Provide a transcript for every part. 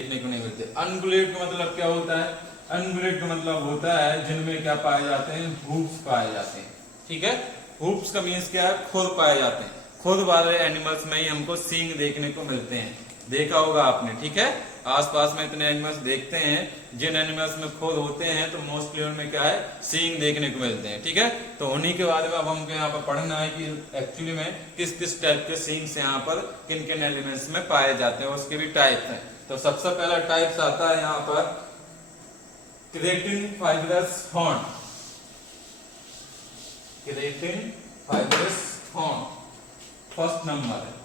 देखने को नहीं मिलते। अनगुलेट का मतलब क्या होता है? अनगुलेट का मतलब होता है जिनमें क्या पाए जाते हैं? हूप्स पाए जाते हैं। ठीक है, हूप्स का मीन्स क्या है? खुर पाए जाते हैं। खुर वाले एनिमल्स में ही हमको सींग देखने को मिलते हैं। देखा होगा आपने, ठीक है। आसपास में इतने एनिमल्स देखते हैं, जिन एनिमल्स में खुर होते हैं तो मोस्टली उनमें क्या है? सींग देखने को मिलते हैं। ठीक है, तो उन्हीं के बारे में अब हमको यहाँ पर पढ़ना है कि एक्चुअली में किस किस टाइप के सींग्स यहाँ पर किन किन एलिमेंट्स में पाए जाते हैं, उसके भी टाइप हैं। तो सबसे पहला टाइप्स आता है यहाँ पर keratin fibrous horn. Keratin fibrous horn first number है।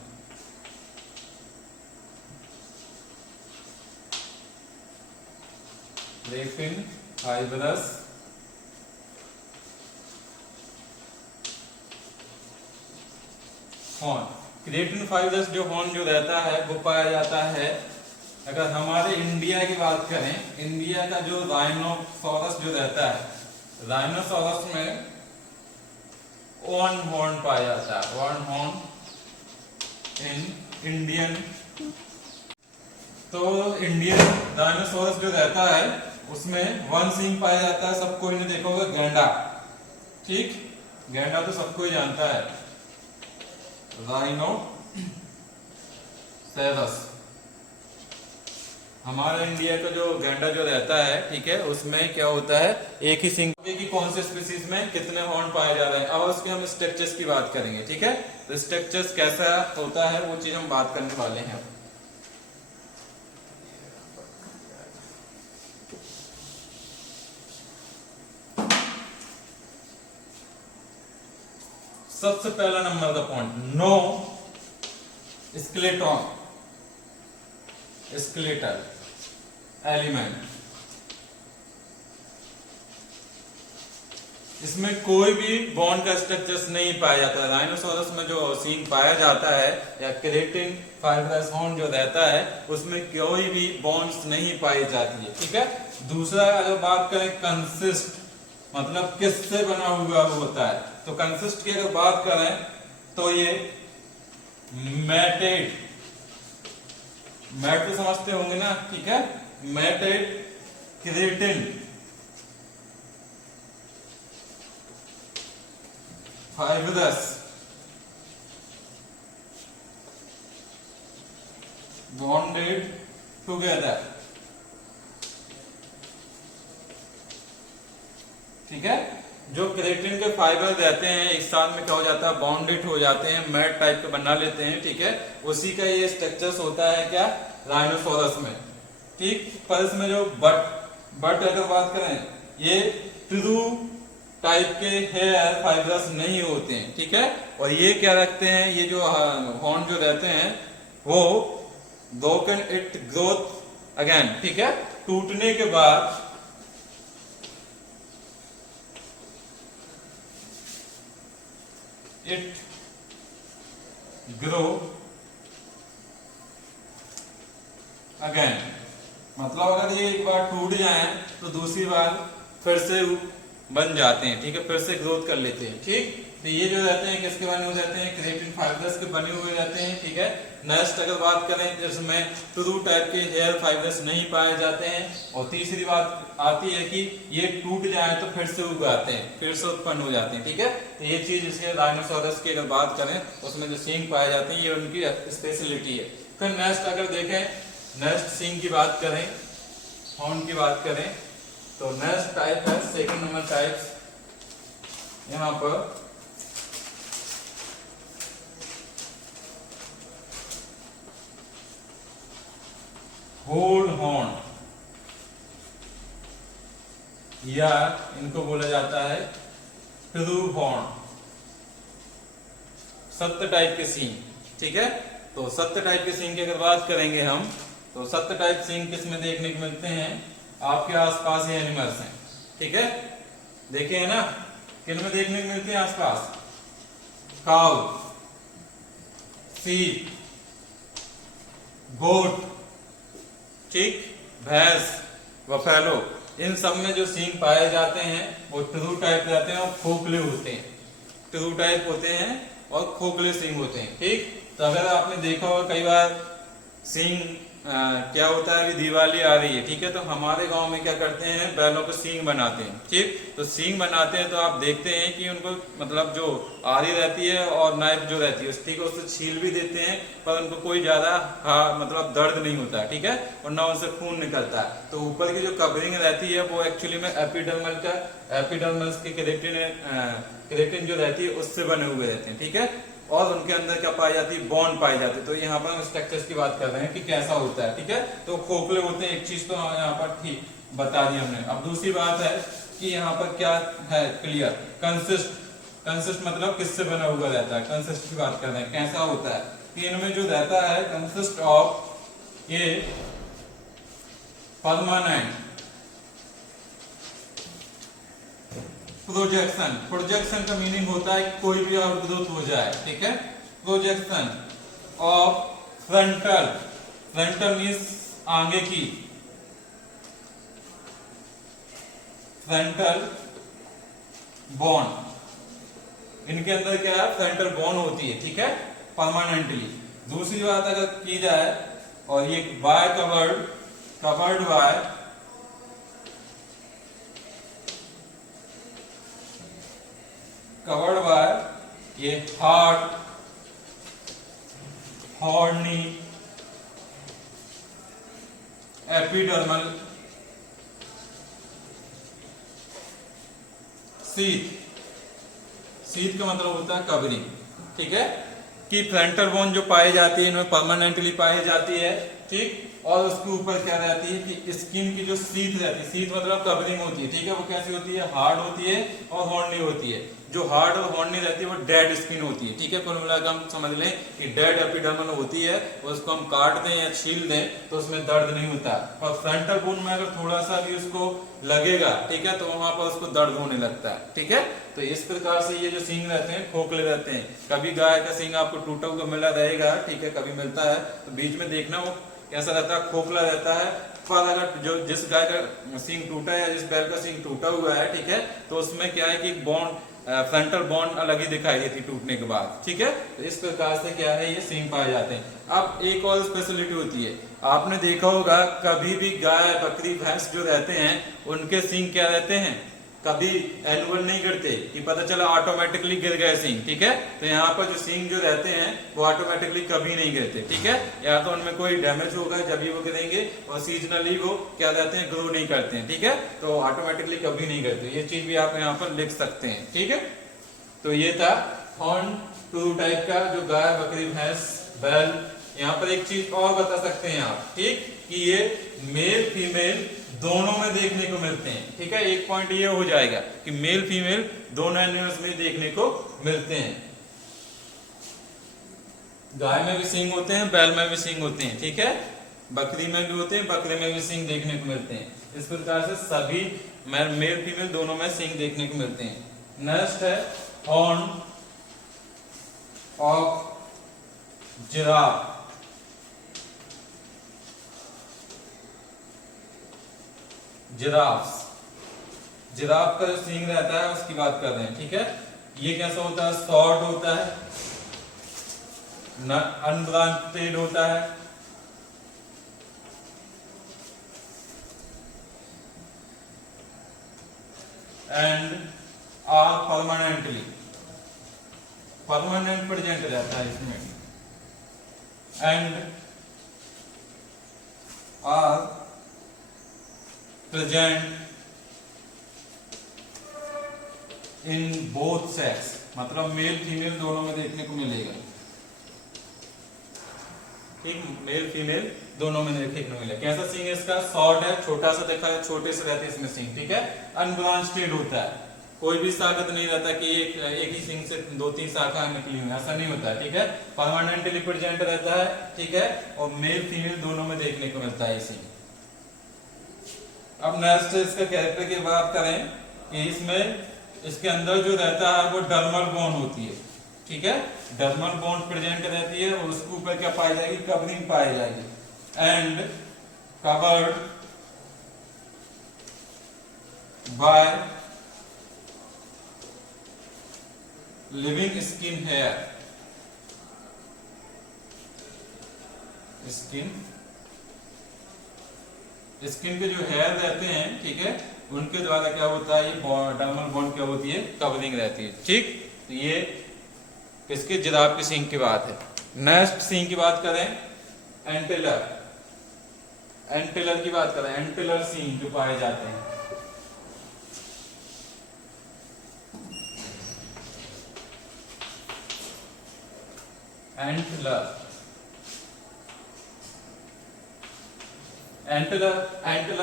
Keratin fibrous horn. Keratin fibrous जो हॉर्न जो रहता है वो पाया जाता है, अगर हमारे इंडिया की बात करें, इंडिया का जो राइनोसोरस जो रहता है, राइनोसोरस में वन हॉर्न पाया जाता है। One horn in Indian. तो इंडियन राइनोसोरस जो रहता है उसमें वन सींग पाया जाता है। सबको इन्हें देखा होगा, गैंडा। ठीक, गैंडा तो सबको ही जानता है, राइनोसेरस। हमारे इंडिया का जो गैंडा जो रहता है, ठीक है, उसमें क्या होता है? एक ही सिंग की कौन से स्पीसीज में कितने हॉर्न पाए जा रहे हैं। अब उसके हम स्ट्रक्चर्स की बात करेंगे। ठीक है, तो स्ट्रक्चर्स कैसा होता है वो चीज हम बात करने वाले हैं। सबसे पहला नंबर का point, no skeleton, skeletal element. इसमें कोई भी बोन का स्ट्रक्चर्स नहीं पाया जाता है। राइनोसोरस में जो सींग पाया जाता है या केराटिन फाइब्रस हॉर्न जो रहता है उसमें कोई भी बोन्स नहीं पाई जाती है। ठीक है, दूसरा अगर बात करें कंसिस्ट, मतलब किससे बना हुआ होता है, तो कंसिस्ट की अगर बात करें तो ये मैटेड, मैट तो समझते होंगे ना, ठीक है, matted keratin fibrous bonded together. ठीक है, जो केराटिन के फाइबर रहते हैं एक साथ में क्या हो जाता है? बॉन्डेड हो जाते हैं, मैट टाइप के बना लेते हैं। ठीक है, उसी का ये स्ट्रक्चर्स होता है क्या? राइनोसोरस में। ठीक, पर इसमें जो बट अगर बात करें, ये ट्रू टाइप के हेयर फाइबर्स नहीं होते हैं। ठीक है, और ये क्या रखते हैं? ये जो हॉर्न जो रहते हैं वो दो कैन इट ग्रोथ अगेन। ठीक है, टूटने के बाद इट ग्रो अगेन। मतलब अगर ये एक बार टूट जाए तो दूसरी बार फिर से बन जाते हैं। ठीक है, फिर से ग्रोथ कर लेते हैं। ठीक, तो ये जो रहते हैं किसके बने हुए रहते हैं? केराटिन फाइबर्स के बने हुए रहते हैं। ठीक है, नेक्स्ट अगर बात करें जिसमें ट्रू टाइप के हेयर फाइबर्स नहीं पाए जाते हैं। और तीसरी बात आती है कि ये टूट जाए तो फिर से उगाते हैं, फिर से उत्पन्न हो जाते हैं। ठीक है, तो ये चीज इसके राइनोसोरस की अगर बात करें उसमें जो सींग पाए जाते हैं ये उनकी स्पेशलिटी है। फिर नेक्स्ट अगर देखें, नेक्स्ट सींग की बात करें, हॉर्न की बात करें, तो नेक्स्ट टाइप है सेकंड नंबर टाइप्स यहां पर होल हॉर्न, या इनको बोला जाता है ट्रू हॉर्न, सत्य टाइप के सींग। ठीक है, तो सत्य टाइप के सींग की अगर बात करेंगे हम, तो सत्य टाइप सींग किस में देखने को मिलते हैं? आपके आसपास ये एनिमल्स हैं। ठीक है, देखे है ना, किन में देखने को मिलते हैं आसपास? काउ, शीप, गोट, ठीक, भैंस, बफेलो, इन सब में जो सींग पाए जाते हैं वो ट्रू टाइप रहते हैं और खोखले होते हैं। ट्रू टाइप होते हैं और खोखले सींग होते हैं। ठीक, तो अगर आपने देखा होगा कई बार सींग क्या होता है, अभी दिवाली आ रही है, ठीक है, तो हमारे गांव में क्या करते हैं, बैलों को सींग बनाते हैं, ठीक, तो सींग बनाते हैं तो आप देखते हैं कि उनको मतलब जो आरी रहती है और नाइफ जो रहती है ठीक है उससे छील भी देते हैं, पर उनको कोई ज्यादा मतलब दर्द नहीं होता है, ठीक है, और ना उनसे खून निकलता है। तो ऊपर की जो कवरिंग रहती है वो एक्चुअली में एपिडर्मल की केराटिन जो रहती है उससे बने हुए रहते हैं, ठीक है, और उनके अंदर क्या पाई जाती है, बॉन्ड पाई जाती है। तो यहाँ पर हम स्ट्रक्चर्स की बात कर रहे हैं कि कैसा होता है, ठीक है, तो खोखले होते हैं, एक चीज तो यहाँ पर ठीक बता दी हमने। अब दूसरी बात है कि यहाँ पर क्या है, क्लियर, कंसिस्ट मतलब किससे बना हुआ रहता है, कंसिस्ट की बात कर रहे हैं, कैसा होता है कि इनमें जो रहता है consist of a permanent projection का मीनिंग होता है कि कोई भी आउटग्रोथ हो जाए, ठीक है, प्रोजेक्शन ऑफ फ्रंटल मीन्स आगे की, फ्रंटल बोन, इनके अंदर क्या है, फ्रंटल बोन होती है, ठीक है, परमानेंटली। दूसरी बात अगर की जाए, और ये बाय कवर्ड बाय ये हॉर्नी एपिडर्मल सीथ का मतलब होता है कवरिंग, ठीक है, कि फ्रंटल बोन जो पाई जाती है इनमें परमानेंटली पाई जाती है, ठीक, और उसके ऊपर क्या रहती है कि स्किन की जो सीथ रहती है, सीथ मतलब कवरिंग होती है, ठीक है, वो कैसी होती है, हार्ड होती है और हॉर्नी होती है। जो हार्ड और हॉर्नी रहती है वो डेड स्किन होती है, ठीक है, कुल मिलाकर हम समझ लें कि डेड एपिडर्मल होती है, उसको हम काट दें या छील दें तो उसमें दर्द नहीं होता, और फ्रंटल बोन में अगर थोड़ा सा भी उसको लगेगा, ठीक है, तो वहां पर उसको दर्द होने लगता है, ठीक है। तो इस प्रकार से ये जो सींग रहते हैं खोखले रहते हैं। कभी गाय का सींग आपको टूटा हुआ मिला रहेगा, ठीक है, कभी मिलता है तो बीच में देखना वो कैसा रहता है, खोखला रहता है, पर अगर जो जिस गाय का सींग टूटा है या जिस बैल का सींग टूटा हुआ है, ठीक है, तो उसमें क्या है कि बॉन्ड फ्रंटल बॉन्ड अलग ही दिखाई देती टूटने के बाद, ठीक है, तो इस प्रकार से क्या है ये सींग पाए जाते हैं। अब एक और स्पेशलिटी होती है, आपने देखा होगा कभी भी गाय बकरी भैंस जो रहते हैं उनके सींग क्या रहते हैं, कभी एनुअल नहीं गिरते कि पता चला ऑटोमेटिकली गिर गए सींग, ठीक है, तो यहाँ पर जो सींग जो रहते हैं वो ऑटोमेटिकली कभी नहीं गिरते, ठीक है, या तो उनमें कोई डैमेज होगा जब भी वो गिरेंगे, और सीजनली वो क्या रहते हैं, ग्रो नहीं करते हैं, ठीक है, तो ऑटोमेटिकली कभी नहीं गिरते, ये चीज भी आप यहाँ पर लिख सकते हैं, ठीक है। तो ये था हॉर्न टू टाइप का जो गाय बकरी भैंस बैल। यहाँ पर एक चीज और बता सकते हैं आप, ठीक, कि ये मेल फीमेल दोनों में देखने को मिलते हैं, ठीक है, एक पॉइंट ये हो जाएगा कि मेल फीमेल दोनों एनिमल्स में देखने को मिलते हैं। गाय में भी सींग होते हैं, बैल में भी सींग होते हैं, ठीक है, बकरी में भी होते हैं, बकरे में भी सींग देखने को मिलते हैं। इस प्रकार से सभी मेल फीमेल दोनों में सींग देखने को मिलते हैं। नेक्स्ट है हॉर्न ऑफ जिराफ। जिराफ का जो सींग रहता है उसकी बात कर रहे हैं, ठीक है, ये कैसा होता है, शॉर्ट होता है, अनब्रांचेड होता है, एंड आर परमानेंट प्रेजेंट रहता है इसमें, and are present in both sex, मतलब मेल फीमेल दोनों में देखने को मिलेगा, ठीक, मेल फीमेल दोनों में देखने को मिलेगा। कैसा सींग है इसका, शॉर्ट है, छोटा सा देखा है, छोटे से रहते हैं इसमें सींग, ठीक है, अनब्रांचेड होता है, कोई भी शाखा नहीं रहता कि एक ही सींग से दो तीन शाखा निकली हुई, ऐसा नहीं होता है, ठीक है, परमानेंटली प्रेजेंट रहता है, ठीक है, और मेल फीमेल दोनों में देखने को मिलता है सींग। अब नेक्स्ट इसका कैरेक्टर की बात करें कि इसमें इसके अंदर जो रहता है वो डर्मल बोन होती है, ठीक है, डर्मल बोन प्रेजेंट रहती है, और उसके ऊपर क्या पाई जाएगी, कवरिंग पाई जाएगी, and covered by living skin skin के जो हेयर रहते हैं, ठीक है, उनके द्वारा क्या होता है, ये डर्मल बॉन्ड क्या होती है, कवरिंग रहती है। ठीक, तो ये किसकी, जिराफ की सींग की बात है। नेक्स्ट सींग की बात करें, एंटेलर। एंटेलर की बात करें, एंटेलर सींग जो पाए जाते हैं। एंटेलर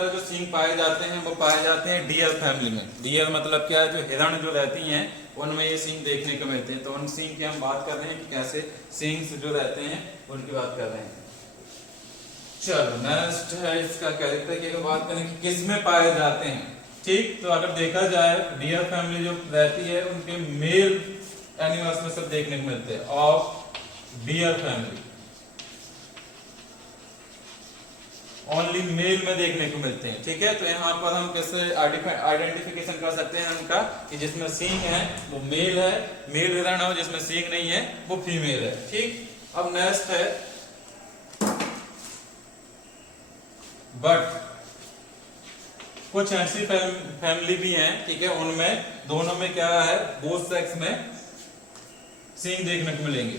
जो सींग पाए जाते हैं वो पाए जाते हैं डियर फैमिली में। डियर मतलब क्या है, जो हिरण जो रहती हैं उनमें ये सींग देखने को मिलते हैं। तो उन सींग की हम बात कर रहे हैं कि कैसे सींग्स जो रहते हैं उनकी बात कर रहे हैं। चलो नेक्स्ट है इसका कैरेक्टर की बात करें कि किस में पाए जाते हैं। ठीक, तो अगर देखा जाए डियर फैमिली जो रहती है उनके मेल एनिमल्स में सब देखने को मिलते हैं, of dear family only mail में देखने को मिलते हैं। ठीक है, तो यहाँ पर हम कैसे आइडेंटिफिकेशन कर सकते हैं उनका कि जिसमें सींग है वो मेल है, मेल हिरण हो, जिसमें सींग नहीं है वो फीमेल है। ठीक, अब नेक्स्ट है बट। कुछ ऐसी फैमिली भी हैं, ठीक है, उनमें दोनों में क्या है, बोथ सेक्स में सींग देखने को मिलेंगे।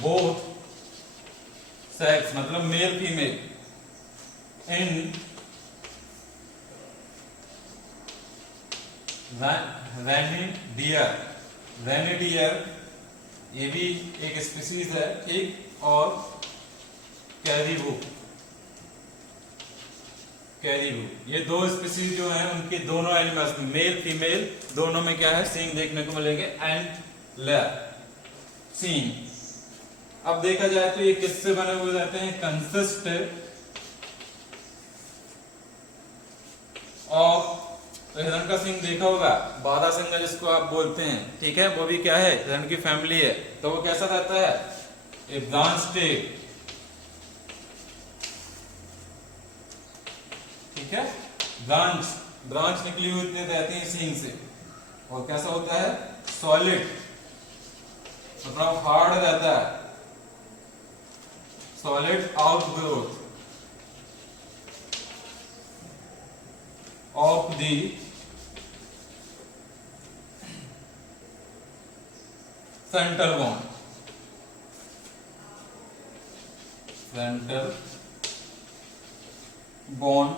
बोथ सेक्स मतलब मेल फीमेल इन रेनिडियर। रेनिडियर ये भी एक स्पीसीज है। ठीक, और कैरिबू, कैरिबू, ये दो स्पीसीज जो हैं उनके दोनों एनिमल्स मेल फीमेल दोनों में क्या है, सींग देखने को मिलेंगे। एंटलर सींग। अब देखा जाए तो ये किससे बने हुए रहते हैं, कंसिस्ट ऑफ, तो हिरण का सींग देखा होगा, बारहसिंगा जिसको आप बोलते हैं, ठीक है, वो भी क्या है, हिरण की फैमिली है। तो वो कैसा रहता है, ए ब्रांच, ठीक है, ब्रांच निकली हुई रहती है सींग से। और कैसा होता है, सॉलिड मतलब हार्ड रहता है, solid outgrowth of the frontal bone,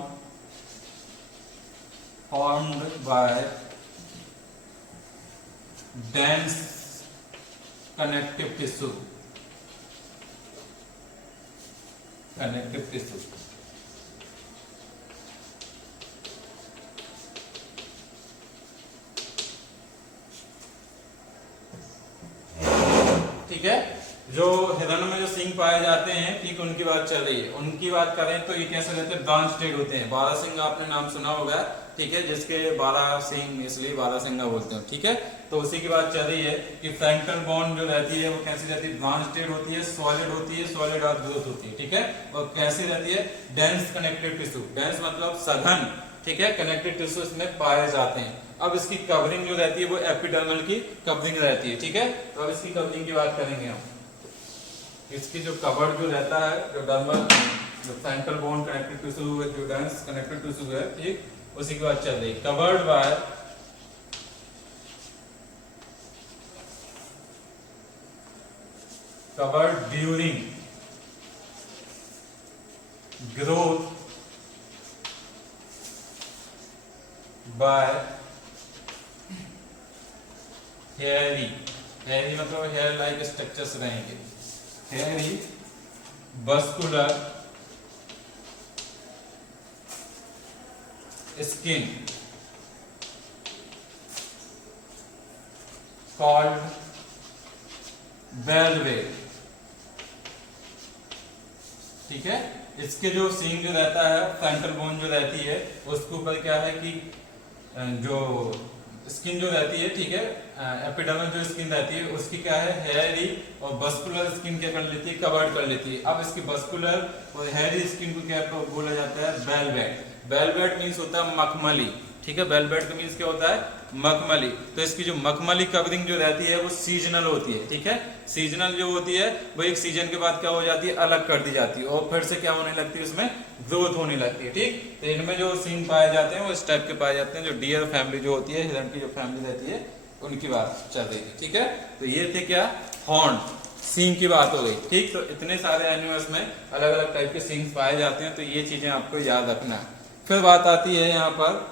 formed by dense connective tissue, ठीक है। जो हिरण में जो सींग पाए जाते हैं, ठीक, उनकी बात चल रही है। उनकी बात करें तो ये कैसे रहते हैं, ब्रांचेड होते हैं। बारहसिंग आपने नाम सुना होगा, ठीक है, जिसके 12 सींग इसलिए बारहसिंगा बोलते हैं। ठीक है, तो उसी की बात चल रही है कि फ्रंटल बोन जो रहती है वो कैसी रहती है, ब्रांचेड होती है, सॉलिड आउटग्रोथ होती है। ठीक है, और कैसी रहती है, डेंस कनेक्टिव टिश्यू। डेंस मतलब सघन, ठीक है, कनेक्टिव टिश्यू इसमें पाए जाते हैं। अब इसकी कवरिंग जो रहती है वो एपिडर्मल की कवरिंग रहती है। ठीक है, तो अब इसकी कवरिंग की बात करेंगे हम। इसकी जो कवर जो रहता है, जो डर्मल, जो फ्रंटल बोन कनेक्टिव टिश्यू, जो डेंस कनेक्टिव टिश्यू है, ठीक, उसी की बात चल रही है। Covered by during growth by hairy मतलब हेयर लाइक स्ट्रक्चर्स रहेंगे, हेयरी बस्कुलर स्किन कॉल्ड वेलवेट। ठीक है, इसके जो सींग जो रहता है, फ्रंटल बोन जो रहती है, उसके ऊपर क्या है कि जो स्किन जो रहती है, ठीक है, एपिडर्मल जो स्किन रहती है उसकी क्या है, हेयरी और बस्कुलर स्किन क्या कर लेती है, कवर्ड कर लेती है। अब इसकी बस्कुलर और हेयरी स्किन को क्या बोला जाता है, वेलवेट। वेलवेट मींस होता है मखमली। ठीक है, वेलवेट का मींस क्या होता है, मखमली। तो इसकी जो मखमली कवरिंग जो रहती है वो सीजनल होती है, ठीक है। सीजनल जो होती है वो एक सीजन के बाद क्या हो जाती है, अलग कर दी जाती है और फिर से क्या होने लगती है, उसमें ग्रोथ होने लगती है, ठीक। तो इनमें जो सींग पाए जाते हैं वो इस टाइप के पाए जाते हैं, जो डियर फैमिली जो होती है, हिरण की जो फैमिली रहती है उनकी बात चल रही थी, ठीक है। तो ये थे क्या, हॉर्न, सींग की बात हो गई, ठीक। तो इतने सारे एनिमल्स में अलग अलग टाइप के सींग पाए जाते हैं, तो ये चीजें आपको याद रखना है। फिर बात आती है यहाँ पर